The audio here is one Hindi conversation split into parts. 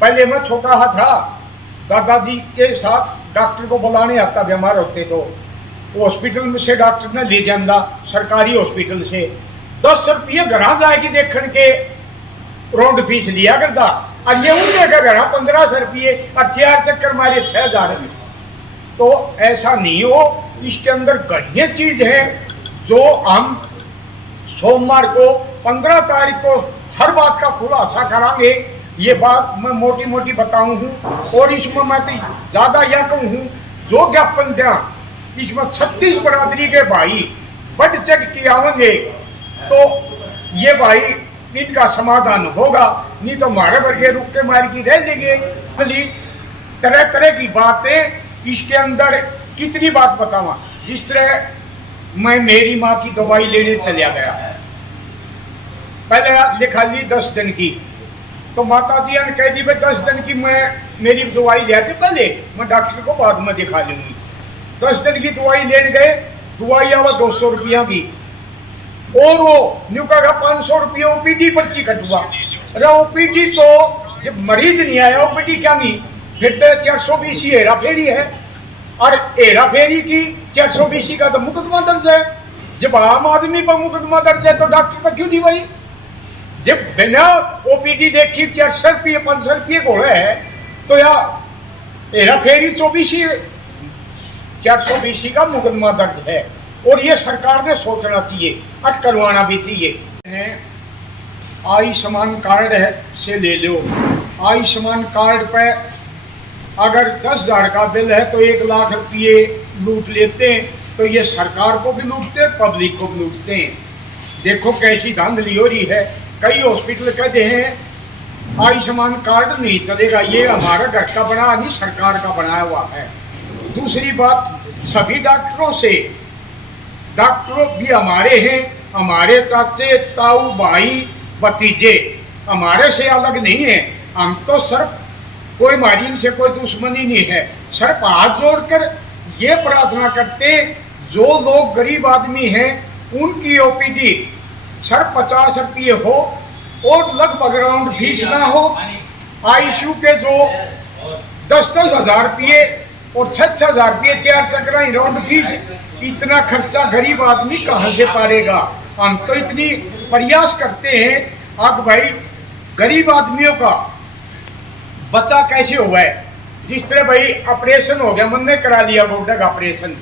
पहले मैं छोटा हा था, दादाजी के साथ डॉक्टर को बुलाने आता, बीमार होते तो हॉस्पिटल में से डॉक्टर ने ले जाना, सरकारी हॉस्पिटल से 10 रुपये घर जाएगी देखने के राउंड फीस लिया करता, और ये उनके घर 1500 रुपये और 4 चक्कर मारे 6000। तो ऐसा नहीं हो, इसके अंदर घड़िया चीज है जो हम सोमवार को 15 तारीख को हर बात का खुलासा करांगे। ये बात मैं मोटी मोटी बताऊं हूँ, और इसमें मैं तो ज्यादा यह कहूँ हूँ, जो ज्ञापन दिया इसमें 36 बरादरी के भाई बढ़ चढ़ के आवेंगे तो ये भाई इनका समाधान होगा, नहीं तो हमारे वर्गे रुक के मार की रह लेंगे। तरह तरह की बातें इसके अंदर, कितनी बात बतावा। जिस तरह मैं मेरी माँ की दवाई लेने चला गया, पहले लिखा ली 10 दिन की, तो माता जी ने कह दी भाई 10 दिन की मैं मेरी दवाई ले आती, पहले मैं डॉक्टर को बाद में दिखा लूंगी। 10 दिन की दवाई लेने गए, दवाई आवा 200 रुपया की, और वो न्यू का 500 रुपये ओपीडी पर्ची कटवा। अरे ओपीडी तो जब मरीज नहीं आया, ओपीडी क्या नहीं, फिर तो 420 हेरा फेरी है, और हेरा फेरी की 420 का तो मुकदमा दर्ज है। जब आम आदमी पर मुकदमा दर्ज है तो डॉक्टर पर क्यों नहीं भाई? जब बिना ओपीडी देखी 400 रुपये 500 रुपये घोड़े है, तो यार हेरा फेरी 420 का मुकदमा दर्ज है। और ये सरकार ने सोचना चाहिए, अट करवाना भी चाहिए। आयुष्मान कार्ड है से ले लो, आयुष्मान कार्ड पे अगर 10,000 का बिल है तो 1 लाख रुपये लूट लेते हैं, तो ये सरकार को भी लूटते हैं, पब्लिक को भी लूटते हैं। देखो कैसी धांधली हो रही है। कई हॉस्पिटल कहते हैं आयुष्मान कार्ड नहीं चलेगा, ये हमारा घर का बना नहीं, सरकार का बनाया हुआ है। दूसरी बात, सभी डॉक्टरों से, डॉक्टर भी हमारे हैं, हमारे चाचे ताऊ भाई भतीजे हमारे से अलग नहीं है। हम तो सिर्फ कोई हमारी इनसे कोई दुश्मनी नहीं है, सिर्फ हाथ जोड़कर ये प्रार्थना करते, जो लोग गरीब आदमी हैं उनकी ओपीडी सिर्फ 50 रुपये हो और लगभग राउंड फीस ना हो। आईसीयू के जो 10-10 हजार रुपये और 6-6 हजार रुपये 4 चक्कर ही राउंड फीस, इतना खर्चा गरीब आदमी कहाँ से पालेगा? हम तो इतनी प्रयास करते हैं अब भाई गरीब आदमियों का बच्चा कैसे हुआ है। जिस तरह भाई ऑपरेशन हो गया, मन ने करा लिया गोड्डा का ऑपरेशन,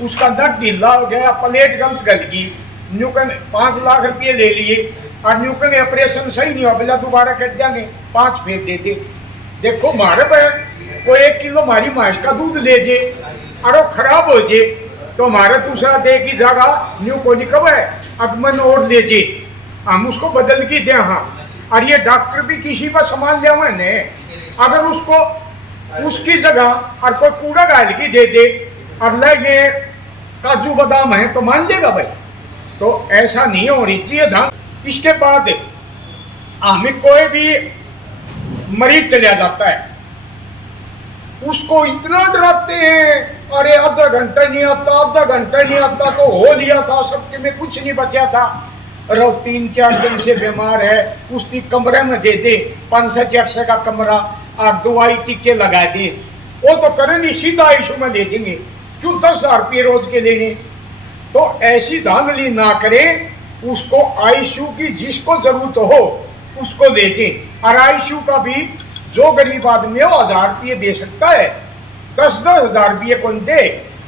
उसका नट ढीला हो गया, प्लेट गलत गल गई, न्यूकन 5 लाख रुपये ले लिए, और न्यूकन ऑपरेशन सही नहीं हुआ, बोला दोबारा कर देंगे, 5 फेर दे दे। देखो मारे पे कोई 1 किलो हमारी भैंस का दूध ले जे और वो खराब हो जे, तो हमारे दूसरा दे की जगह न्यू को निकल है अगमन और ले जे, हम उसको बदल के दे। हाँ, और ये डॉक्टर भी किसी पर सामान ले हुए ने, अगर उसको उसकी जगह और कोई कूड़ा डाल के दे दे और ले ये काजू बादाम है तो मान लेगा भाई? तो ऐसा नहीं होनी चाहिए था। इसके बाद हमें कोई भी मरीज चला जाता है, उसको इतना डराते हैं, अरे आधा घंटा नहीं आता, आधा घंटा नहीं आता, तो हो लिया था सबके में कुछ नहीं बचा था। रो 3-4 दिन से बीमार है, उसकी कमरे में दे दे 500-400 का कमरा और दवाई टीके लगा दे, वो तो करे नहीं, सीधा आईसीयू में ले देंगे, क्यों 10,000 रुपये रोज के लेने? तो ऐसी धांधली ना करें, उसको आईसीयू की जिसको जरूरत हो उसको ले दें। और आईसीयू का भी जो गरीब आदमी है वो 1000 रुपये दे सकता है, 10-10 हजार रुपये कौन दे,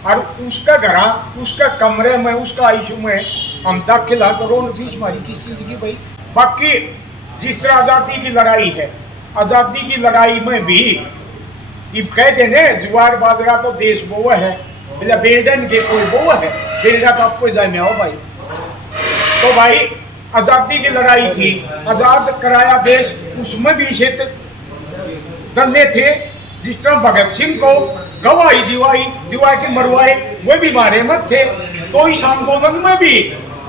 और उसका घर उसका कमरे में उसका आईसीयू में हम दाखिला करो फीस हमारी किस चीज की भाई? बाकी जिस तरह आज़ादी की लड़ाई है, आज़ादी की लड़ाई में भी कहते ने जुआर बाजरा तो देश वो है, बोला बेल्डन के कोई वो है, बेल्डा तो आपको जाने हो भाई। तो भाई आज़ादी की लड़ाई थी, आज़ाद कराया देश, उसमें भी क्षेत्र दल्ले थे। जिस तरह भगत सिंह को गवाही दिवाई के मरवाए, वो भी मारे मत थे। तो इस आंदोलन में भी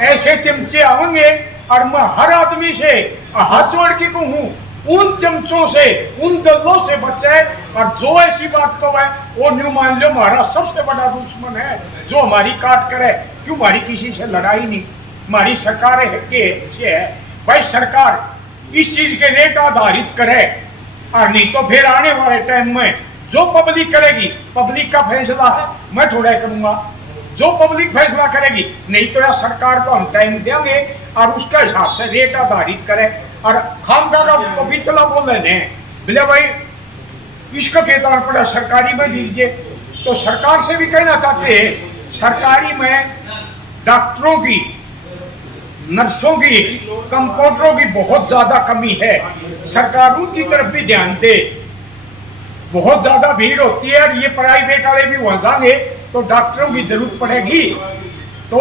ऐसे चमचे आएंगे, और मैं हर आदमी से हाथ जोड़ के कहूँ, उन चमचों से, उन दलों से बचे, और जो ऐसी बात को है वो न्यू मान लो हमारा सबसे बड़ा दुश्मन है, जो हमारी काट करे। क्यों? हमारी किसी से लड़ाई नहीं, हमारी सरकार है के से है भाई। सरकार इस चीज के रेट आधारित करे और नहीं तो फिर आने वाले टाइम में जो पब्लिक करेगी, पब्लिक का फैसला है, मैं थोड़ा करूंगा, जो पब्लिक फैसला करेगी। नहीं तो यार सरकार को हम टाइम देंगे और उसके हिसाब से रेट आधारित करें। और खामगार कभी चला बोल रहे हैं बोले भाई इसका केदार पड़ा सरकारी में दीजिए। तो सरकार से भी कहना चाहते हैं सरकारी में डॉक्टरों की, नर्सों की, कंपाउंडरों की बहुत ज्यादा कमी है, सरकार उनकी तरफ भी ध्यान दे। बहुत ज्यादा भीड़ होती है और ये प्राइवेट वाले भी वहां जाएंगे तो डॉक्टरों की जरूरत पड़ेगी। तो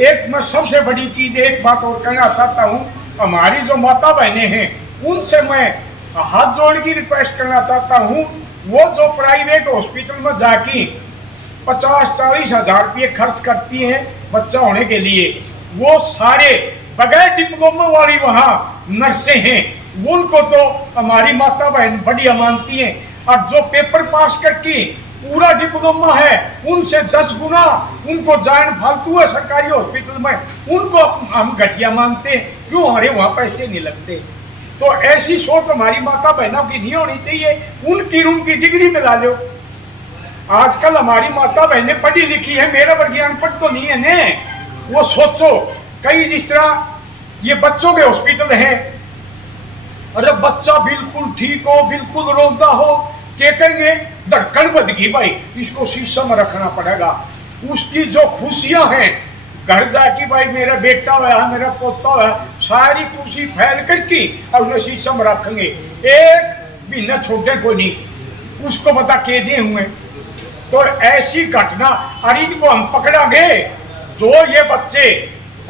एक मैं सबसे बड़ी चीज एक बात और कहना चाहता हूँ, हमारी जो माता बहनें हैं उनसे मैं हाथ जोड़ की रिक्वेस्ट करना चाहता हूँ, वो जो प्राइवेट हॉस्पिटल में जाके 50-40 हजार रुपये खर्च करती हैं बच्चा होने के लिए, वो सारे बगैर डिप्लोमा वाली वहाँ नर्सें हैं, उनको तो हमारी माता बहन बढ़िया मानती हैं। और जो पेपर पास करके पूरा डिप्लोमा है उनसे 10 गुना उनको जान फालतू है सरकारी हॉस्पिटल में, उनको हम घटिया मानते हैं, क्यों हमारे वहाँ पैसे नहीं लगते। तो ऐसी सोच हमारी माता बहनों की नहीं होनी चाहिए, उनकी डिग्री मिला लो। आजकल हमारी माता बहनें पढ़ी लिखी है, मेरा वर्गीय अनपढ़ तो नहीं है ने। वो सोचो कई जिस तरह ये बच्चों के हॉस्पिटल हैं, अरे बच्चा बिल्कुल ठीक हो, बिल्कुल रोंदा हो, क्या कहेंगे धड़कन बद गई भाई, इसको शीशा में रखना पड़ेगा। उसकी जो खुशियां हैं घर जाके भाई मेरा बेटा हुआ, मेरा पोता हुआ, सारी खुशी फैल करके और उन्हें शीशा में रखेंगे, एक महीना छोटे को नहीं, उसको बता के दिए हुए। तो ऐसी घटना, और इनको हम पकड़ांगे जो ये बच्चे,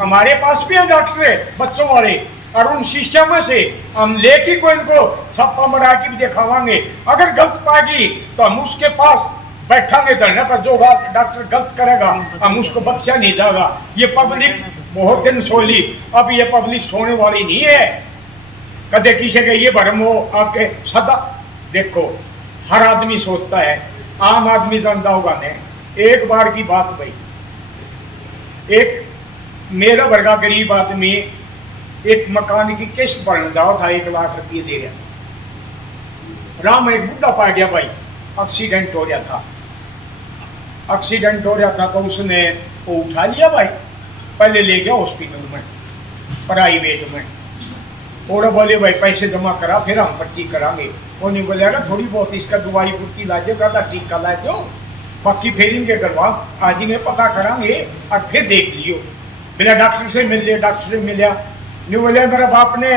हमारे पास भी है डॉक्टर बच्चों वाले, और उन शीशा में से हम लेके को इनको छप्पा मरा के भी दिखावांगे। अगर गलत पाएगी तो हम उसके पास बैठांगे धरने पर, जो डॉक्टर गलत करेगा हम उसको बख्शा नहीं जाएगा। ये पब्लिक बहुत दिन सोली, अब ये पब्लिक सोने वाली नहीं है। कदे किसी के ये भरम हो आपके सदा देखो, हर आदमी सोचता है, आम आदमी जानता होगा ने। एक बार की बात भाई, एक मेरा वर्गा गरीब आदमी एक मकान की किस्त भरने जाओ था, 1 लाख रुपये दे रहा। राम एक बुढ़ा पा गया भाई, एक्सीडेंट हो गया था। एक्सीडेंट हो रहा था तो उसने वो उठा लिया भाई, पहले ले गया हॉस्पिटल में प्राइवेट में, और बोले भाई पैसे जमा करा फिर हम पट्टी करांगे। वो नहीं बोलेगा थोड़ी बहुत इसका दवाई पुट्टी ला दो, कहता टीका ला दो, बाकी फिर इनके करवा आज इन्हें पता करांगे और फिर देख लियो। बिना डॉक्टर से मिल लिया, डॉक्टर से मिला नहीं, बोले मेरे बाप ने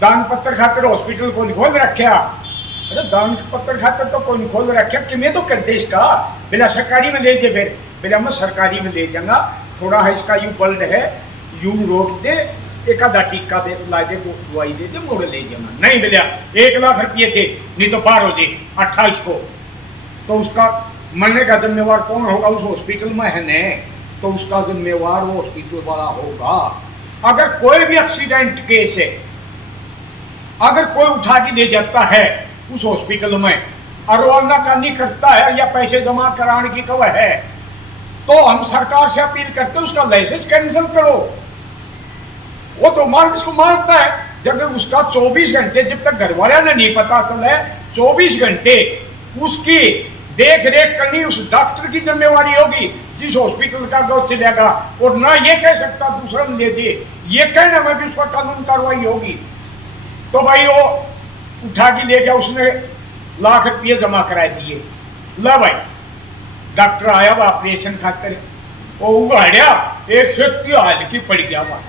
दान पत्र खातर हॉस्पिटल को खोल रखा। अरे दान पत्र खातर तो कोई खोल रखा कि मैं तो कर दे इसका, बिना सरकारी में ले जाए, फिर बिना मैं सरकारी में ले जाऊंगा, थोड़ा है इसका यू बल्ड है, यू रोक दे, एक आधा टीका दे ला दे, दवाई दे दे, मोड़ ले जाऊंगा। नहीं मिला 1 लाख रुपये दे, नहीं तो पार हो जाए 28 को। तो उसका मरने का जिम्मेवार कौन होगा? उस हॉस्पिटल में है ने, तो उसका जिम्मेवार वो हॉस्पिटल वाला होगा। अगर कोई भी एक्सीडेंट केस है, अगर कोई उठा के ले जाता है उस हॉस्पिटल में और वो नाकानी करता है या पैसे जमा कराने की कव है, तो हम सरकार से अपील करते हैं उसका लाइसेंस कैंसिल करो। वो तो उसको मारता है, जब उसका 24 घंटे, जब तक घर वाले ने नहीं पता चला, 24 घंटे उसकी देख रेख करनी उस डॉक्टर की जिम्मेवारी होगी जिस हॉस्पिटल का गौ चलेगा। और ना ये कह सकता दूसरा ले लीजिए, ये कहना में भी उस पर कानून कार्रवाई होगी। तो भाई वो उठा के ले गया, उसने लाख रुपये जमा करा दिए। ला भाई डॉक्टर आया वो ऑपरेशन खातर, वो उगाड़िया 130 हाल की पड़ गया वहां,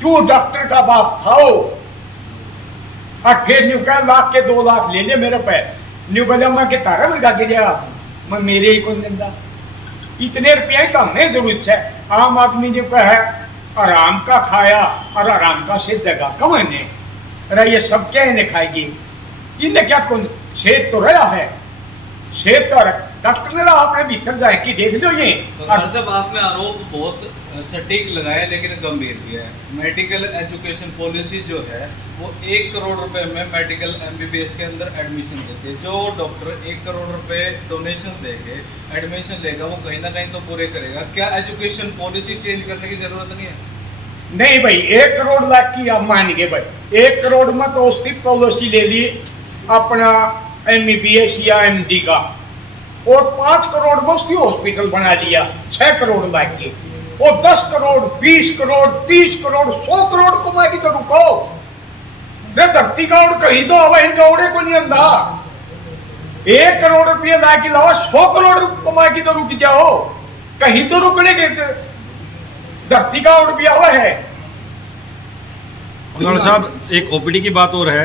क्यों डॉक्टर का बाप था वो। और फिर न्यू कह लाख के 2 लाख ले ले मेरे पे, न्यू बोला मैं के तारा मिल गिरा, मैं मेरे ही कौन देंदा, इतने रुपये तो हमें जरूरत है। आम आदमी ने कहा है आराम का खाया और आराम का सेधेगा कमाने, अरे ये सब क्या इन्हें खाएगी, इन्हें क्या कौन सेहत तो रहा है, सेहत तो डॉक्टर ने रहा अपने भीतर जाए कि देख लो ये। सब आपने आरोप बहुत सटीक लगाया लेकिन गंभीर भी है। मेडिकल एजुकेशन पॉलिसी जो है वो 1 करोड़ रुपए में मेडिकल MBBS के अंदर एडमिशन देते हैं। जो डॉक्टर 1 करोड़ रुपए डोनेशन देके एडमिशन लेगा वो कहीं ना कहीं तो पूरे करेगा। क्या एजुकेशन पॉलिसी चेंज करने की जरूरत नहीं है? नहीं भाई 1 करोड़ लाख की आप मान गए भाई, 1 करोड़ में तो उसकी पॉलिसी ले ली अपना MBBS या MD का, और 5 करोड़ में उसकी हॉस्पिटल बना लिया 6 करोड़ लाख की, और 10 करोड़ 20 करोड़ 30 करोड़ 100 करोड़ कमाएगी तो रुको रे, धरती का और कहीं तो हवा इनका ओड़े को नहीं अंधा। 1 करोड़ रुपये ला के लाओ, 100 करोड़ कमाएगी तो रुक जाओ, कहीं तो रुकने के धरती का और रुपया हुआ है। बंगाल साहब एक OPD की बात और है,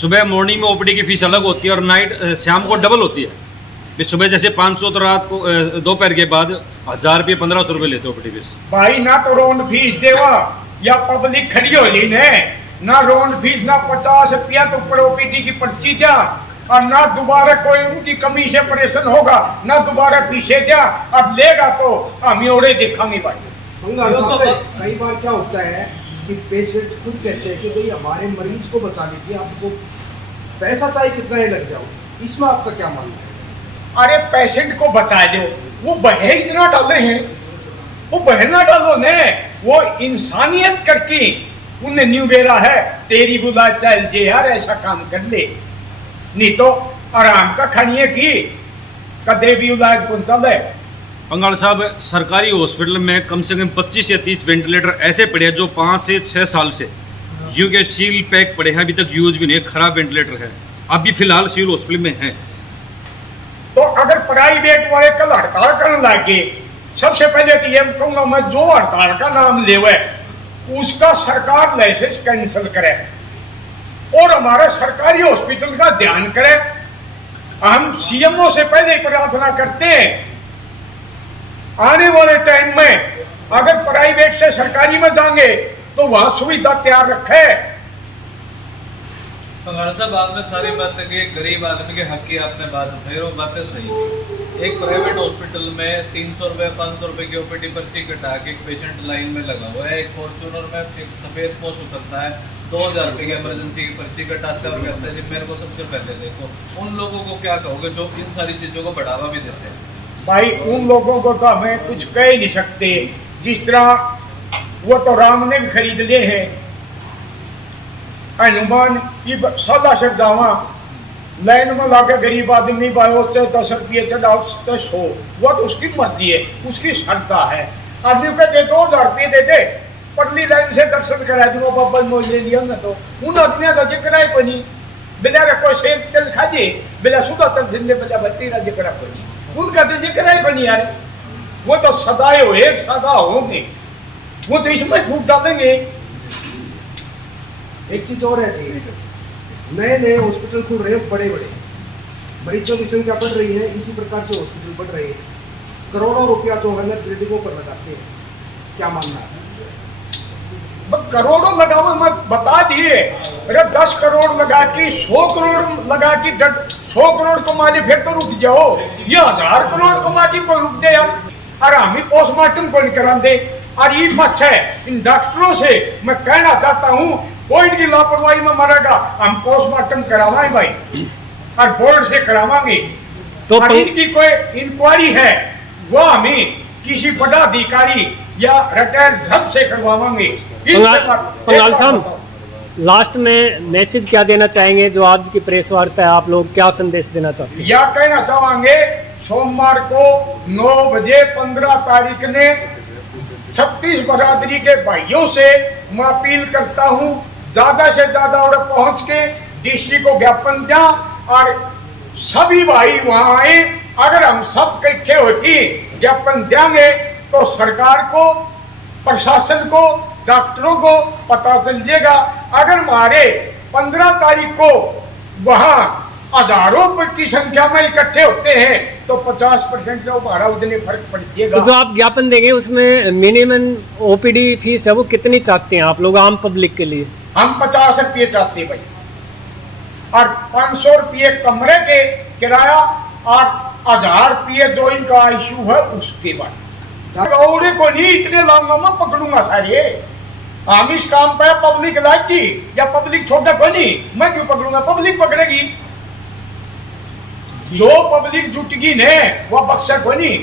सुबह मॉर्निंग में OPD की फीस अलग होती है और नाइट शाम को डबल होती है। सुबह जैसे 500 तो रात को दोपहर के बाद 1000 रुपये 1500 रुपये लेते OPD फीस। भाई ना तो रोड फीस देवा या पब्लिक खड़ी हो ली ने, ना रोड फीस ना 50 रुपया तो ऊपर OPD की पर्ची दिया, और ना दोबारा कोई उनकी कमी से परेशान होगा, ना दोबारा पीछे दिया, अब लेगा तो हम ओड़े देखेंगे भाई। कई बार क्या होता है कि पेशेंट खुद कहते हैं कि भाई हमारे मरीज को बचा लीजिए, आपको पैसा चाहे कितना ही लग जाओ, इसमें आपका क्या मानना है? अरे पेशेंट को बचा दो, वो बहे इतना डाल रहे हैं, वो बहना डालो ने, वो इंसानियत करके उन्हें न्यू बेरा है तेरी बुला चल जे यार ऐसा काम कर ले, नहीं तो आराम का खड़िए की कदे भी उलाद कौन चले। बंगाल साहब सरकारी हॉस्पिटल में कम से कम 25 या 30 वेंटिलेटर ऐसे पड़े हैं जो 5 से 6 साल से यूं के सील पैक पड़े हैं, अभी तक यूज भी नहीं, खराब वेंटिलेटर है, अभी फिलहाल सिविल हॉस्पिटल में है। तो अगर प्राइवेट वाले कल हड़ताल करने लगे, सबसे पहले तो ये कहूंगा मैं, जो हड़ताल का नाम लेवे उसका सरकार लाइसेंस कैंसिल करे और हमारे सरकारी हॉस्पिटल का ध्यान करे। हम CMO से पहले प्रार्थना करते हैं आने वाले टाइम में अगर प्राइवेट से सरकारी में जाएंगे तो वहां सुविधा तैयार रखे। बंगाल साहब आपने सारी बातें की, गरीब आदमी के हक की आपने बात उठाई, वो बातें सही है। एक प्राइवेट हॉस्पिटल में 300 रुपये 500 रुपये की OPD पर्ची कटा के एक पेशेंट लाइन में लगा हुआ है, एक फॉर्चूनर में एक सफ़ेद पोस्ट उतरता है 2000 रुपये की इमरजेंसी की पर्ची कटाता है और कहता है जी मेरे को सबसे पहले देखो। उन लोगों को क्या कहोगे जो इन सारी चीज़ों को बढ़ावा भी देते हैं? भाई उन लोगों को तो हमें कुछ कह ही नहीं सकते, जिस तरह वो तो राम ने भी खरीद लिए हैं, हनुमान की सलाह से जावा लाइन में लाके गरीब आदमी बायो 10 रुपये चढ़ाओ 100, वो तो उसकी मर्जी है, उसकी श्रद्धा है। आदमी कहते 2000 रुपये दे दे, पटली लाइन से दर्शन करा दूंगा बाबा मोल ले लिया ना, तो उन आदमियों का जिक्र है कोई बिला कोई शेर तेल खाजे बिला सुधा तल जिंदे बिला बत्ती का जिक्र कोई, उनका तो जिक्र है कोई यार, वो तो सदाए हुए सदा होंगे, वो तो इसमें फूट डालेंगे। एक चीज और है जी, नए नए हॉस्पिटल खुल रहे हैं, बड़े बड़े मरीजों की संख्या बढ़ रही है, इसी प्रकार से हॉस्पिटल बढ़ रहे हैं, करोड़ों रुपया तो है बिल्डिंगों पर लगाते हैं, क्या मानना है? करोड़ों लगाओ मत बता दिए, अरे 10 करोड़ लगा के 100 करोड़ लगा के 100 करोड़ कमा ले फिर तो रुक जाओ, ये 1000 करोड़ कमा के रुक दे यार। अरे हम ही पोस्टमार्टम को नहीं करा दे, और ये पक्ष है इन डॉक्टरों से मैं कहना चाहता हूँ, कोई की लापरवाही में मरेगा हम पोस्टमार्टम करावाएं भाई, और बोर्ड से करावाएंगे तो इनकी कोई इंक्वायरी है वो हमें किसी बड़ा अधिकारी या रिटायर्ड जज से करवाएंगे। पंगाल साहब लास्ट में मैसेज क्या देना चाहेंगे, जो आज की प्रेस वार्ता है आप लोग क्या संदेश देना चाहते हैं? या कहना चाहेंगे सोमवार को 9 बजे 15 तारीख ने 36 बरादरी के भाइयों से मैं अपील करता हूँ ज्यादा से ज्यादा और पहुंच के DC को ज्ञापन दिया और सभी भाई वहां आए। अगर हम सब इकट्ठे होती ज्ञापन देंगे तो सरकार को, प्रशासन को, डॉक्टरों को पता चल जाएगा। अगर हमारे 15 तारीख को वहां हजारों की संख्या में इकट्ठे होते हैं तो 50% का हमारा उतने फर्क पड़ जाएगा। तो जो आप ज्ञापन देंगे उसमें मिनिमम OPD फीस है वो कितनी चाहते हैं आप लोग आम पब्लिक के लिए? हम 50 रुपये चाहते भाई, और 500 रुपये कमरे के किराया और 1000 रुपये जो इनका इशू है उसके बाद। और को नहीं इतने लाऊंगा मैं पकड़ूंगा सारे, हम इस काम पे पब्लिक लाएगी या पब्लिक छोटा को नहीं, मैं क्यों पकड़ूंगा, पब्लिक पकड़ेगी। जो पब्लिक जुटेगी ने वो बख्शा को नहीं।